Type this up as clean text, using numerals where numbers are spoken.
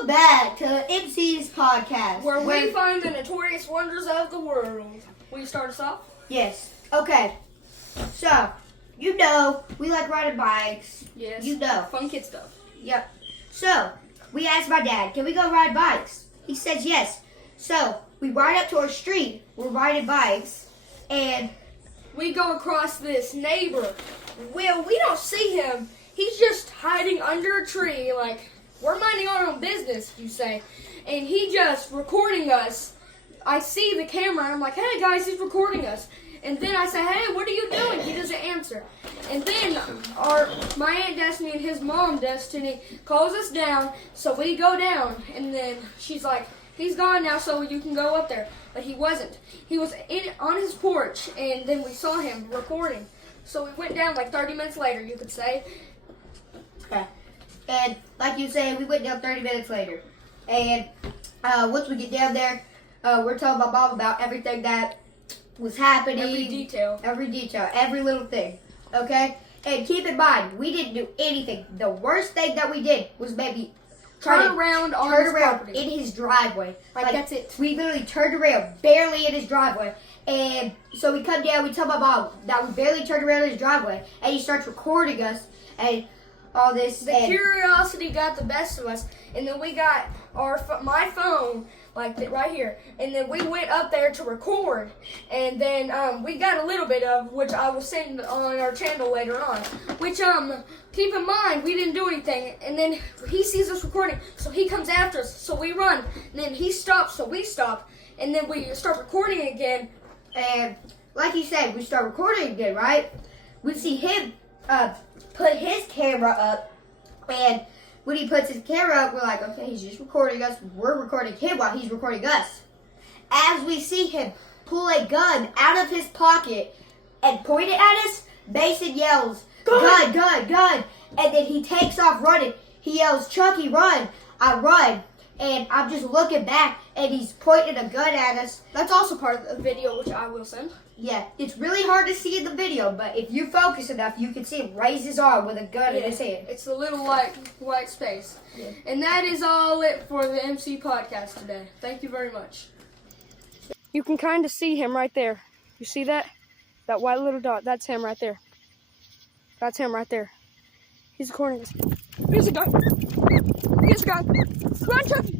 Welcome back to MC's podcast. Where we find the notorious wonders of the world. Will you start us off? Yes. Okay. So, you know, we like riding bikes. Yes. You know. Fun kid stuff. Yep. So, we asked my dad, can we go ride bikes? He says yes. So, we ride up to our street. We're riding bikes. And we go across this neighbor. Well, we don't see him. He's just hiding under a tree, like, we're minding our own business, you say. And he just recording us. I see the camera, and I'm like, hey, guys, he's recording us. And then I say, hey, what are you doing? He doesn't answer. And then my Aunt Destiny and his mom, Destiny, calls us down, so we go down. And then she's like, he's gone now, so you can go up there. But he wasn't. He was on his porch, and then we saw him recording. So we went down like 30 minutes later, you could say. Okay. And like you said, we went down 30 minutes later. And once we get down there, we're telling my mom about everything that was happening. Every detail, every little thing. Okay? And keep in mind, we didn't do anything. The worst thing that we did was maybe turn around in his driveway. Like that's it. We literally turned around barely in his driveway. And so we come down, we tell my mom that we barely turned around in his driveway. And he starts recording us and all this. The curiosity got the best of us. And then we got my phone, like right here. And then we went up there to record. And then we got a little bit of, which I will send on our channel later on. Which, keep in mind, we didn't do anything. And then he sees us recording, so he comes after us. So we run. And then he stops, so we stop. And then we start recording again. And like he said, we start recording again, right? We see him put his camera up. And when he puts his camera up, we're like, okay, he's just recording us. We're recording him while he's recording us. As we see him pull a gun out of his pocket and point it at us, Mason yells, gun, gun, gun. And then he takes off running. He yells, Chucky, run. I run. And I'm just looking back, and he's pointing a gun at us. That's also part of the video, which I will send. Yeah, it's really hard to see in the video, but if you focus enough, you can see him raise his arm with a gun in his hand. It's a little white space. Yeah. And that is all it for the MC podcast today. Thank you very much. You can kind of see him right there. You see that? That white little dot. That's him right there. That's him right there. He's recording us. Here's a gun. Here's a gun. Run, Chucky.